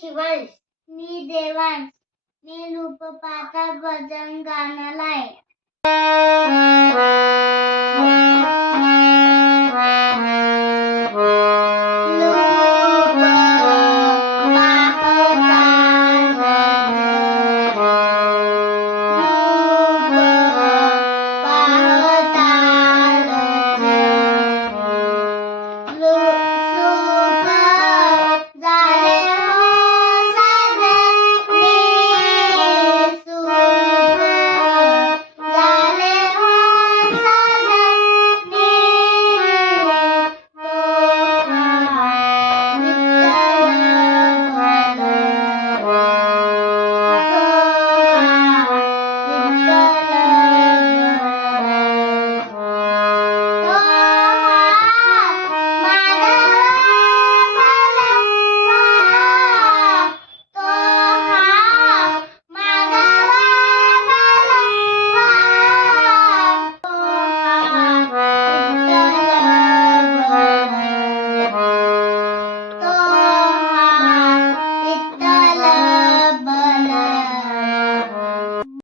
शिवांश मी देवांश मी लुपपाता भजन गाणालाय.